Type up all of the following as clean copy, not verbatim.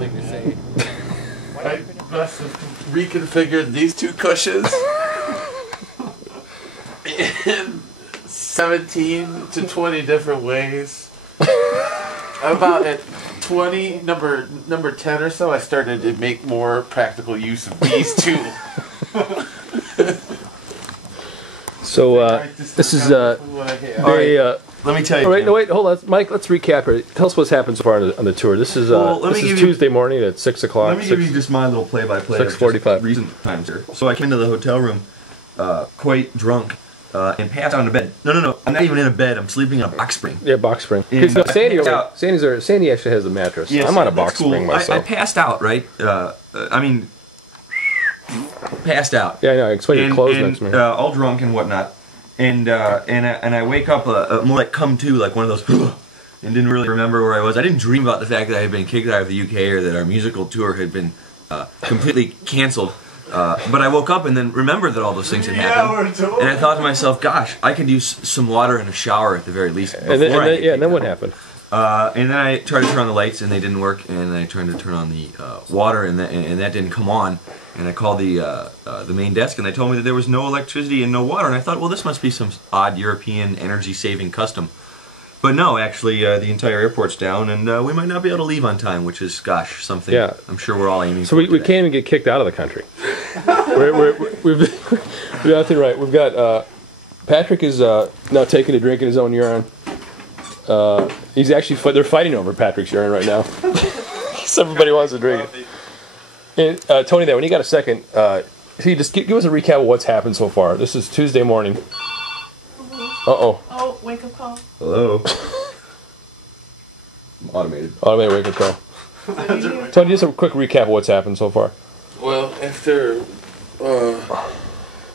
something to say. I must have reconfigured these two cushions in 17 to 20 different ways. About at 20, number 10 or so, I started to make more practical use of these two. So this is very. Let me tell you. All right, no wait, hold on, Mike. Let's recap here. Tell us what's happened so far on the tour. This is Tuesday morning at 6 o'clock. Let me give you just my little play-by-play. 6:45. Recent times here. So I came into the hotel room, quite drunk, and passed out in bed. No. I'm not even in a bed. I'm sleeping on a box spring. Yeah, box spring. And Sandy actually has a mattress. Yes, I'm on a box cool. spring myself. I passed out, right? Passed out. Yeah, I know. Explain your clothes next to me. All drunk and whatnot. And I wake up more like come to, like one of those, and didn't really remember where I was. I didn't dream about the fact that I had been kicked out of the UK or that our musical tour had been completely canceled. But I woke up and then remembered that all those things had happened. And I thought to myself, gosh, I could use some water and a shower at the very least. And then what happened? And then I tried to turn on the lights and they didn't work. And then I tried to turn on the water and that didn't come on. And I called the main desk and they told me that there was no electricity and no water. And I thought, well, this must be some odd European energy-saving custom. But no, actually, the entire airport's down, and we might not be able to leave on time, which is, gosh, something I'm sure we're all aiming for. So we can't even get kicked out of the country. We've got nothing right. We've got Patrick is now taking a drink in his own urine. He's actually they're fighting over Patrick's urine right now. So everybody wants to drink it. And Tony, when you got a second, see, just give us a recap of what's happened so far. This is Tuesday morning. Uh-oh. Oh, wake up call. Hello. Automated wake up call. Tony, just a quick recap of what's happened so far. Well, after,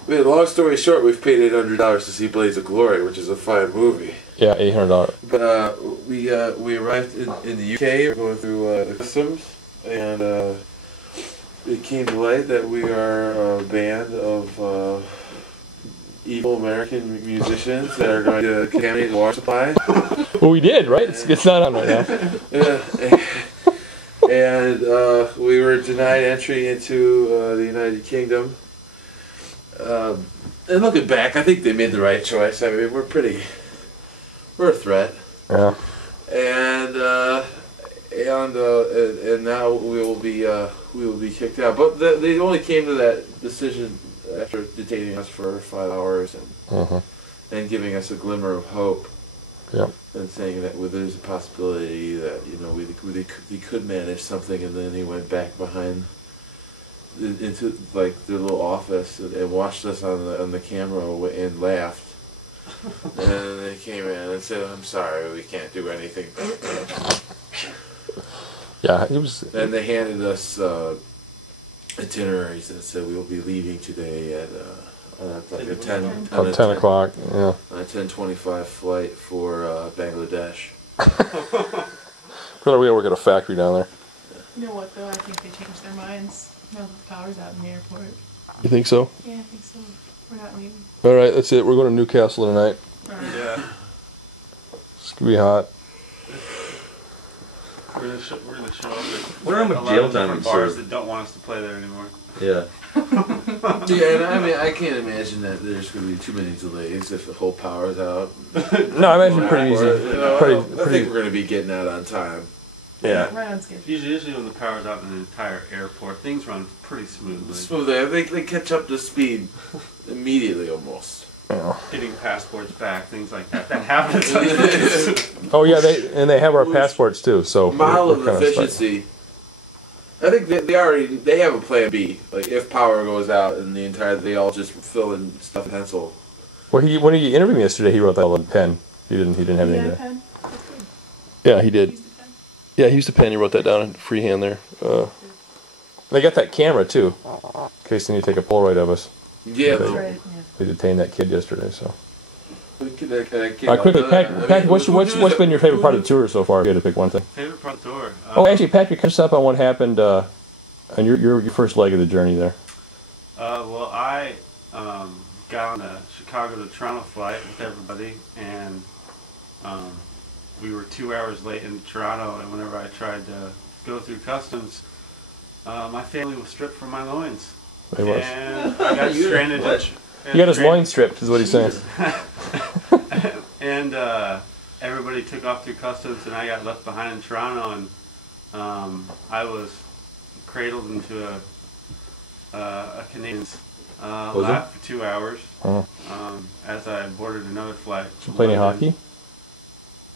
long story short, we've paid $800 to see Blades of Glory, which is a fine movie. Yeah, $800. But we arrived in the UK, we're going through the customs, and it came to light that we are a band of evil American musicians that are going to contaminate the water supply. Well, we did, right? It's not on right now. And we were denied entry into the United Kingdom. And looking back, I think they made the right choice. I mean, we're a threat. Yeah. And now we will be kicked out. But they only came to that decision after detaining us for 5 hours and giving us a glimmer of hope. Yeah. And saying that there's a possibility that we could manage something, and then he went back behind into like their little office and watched us on the camera and laughed. And then they came in and said, "I'm sorry, we can't do anything." Yeah, it was. And they handed us itineraries that said we will be leaving today at like a 10 o'clock. Yeah. On a 10:25 flight for Bangladesh. We gotta work at a factory down there. You know what though? I think they changed their minds. Now that the power's out in the airport. You think so? Yeah, I think so. We're not leaving. All right, that's it. We're going to Newcastle tonight. Yeah. It's gonna be hot. We're gonna show up at Wonder how much jail time we bars serve. that don't want us to play there anymore. Yeah. Yeah, and I mean, I can't imagine that there's going to be too many delays if the whole power's out. No, I imagine pretty easy. I think we're going to be getting out on time. Yeah. Right on schedule. Usually when the power's out in the entire airport, things run pretty smoothly. They catch up to speed immediately almost. Yeah. Getting passports back, things like that. That happens. Oh yeah, they have our passports too. So model we're of efficiency. I think they have a plan B. Like if power goes out and they all just fill in stuff in pencil. Well, when he interviewed me yesterday, he wrote that on a pen. He didn't have anything. A pen? That's good. Yeah, he did. Used a pen? Yeah, he used a pen. He wrote that down in freehand there. They got that camera too, in case they need to take a Polaroid of us. Yeah. That's right. Yeah. They detained that kid yesterday. So. Quickly, Patrick, what's been your favorite part of the tour so far? If you had to pick one thing. Favorite part of the tour? Oh, actually, Patrick, catch us up on what happened on your first leg of the journey there. Well, I got on a Chicago to Toronto flight with everybody, and we were 2 hours late in Toronto, and whenever I tried to go through customs, my family was stripped from my loins. He was. And I got stranded. He got his loin stripped, is what he's saying. And everybody took off through customs, and I got left behind in Toronto, and I was cradled into a Canadian's lap for 2 hours as I boarded another flight. Did you play any hockey?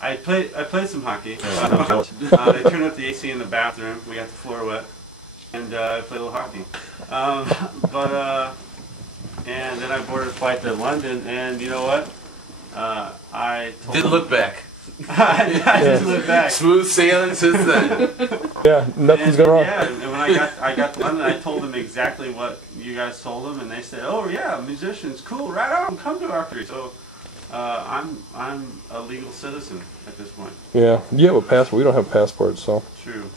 I played some hockey. They turned up the AC in the bathroom. We got the floor wet, and I played a little hockey. And then I boarded a flight to London, and you know what? I told Didn't look back. I didn't look back. Smooth sailing since then. Yeah, nothing's going wrong. Yeah, and when I got to London, I told them exactly what you guys told them, and they said, "Oh yeah, musicians, cool, right on, come to our country." So I'm a legal citizen at this point. Yeah, you have a passport. We don't have passports, so. True.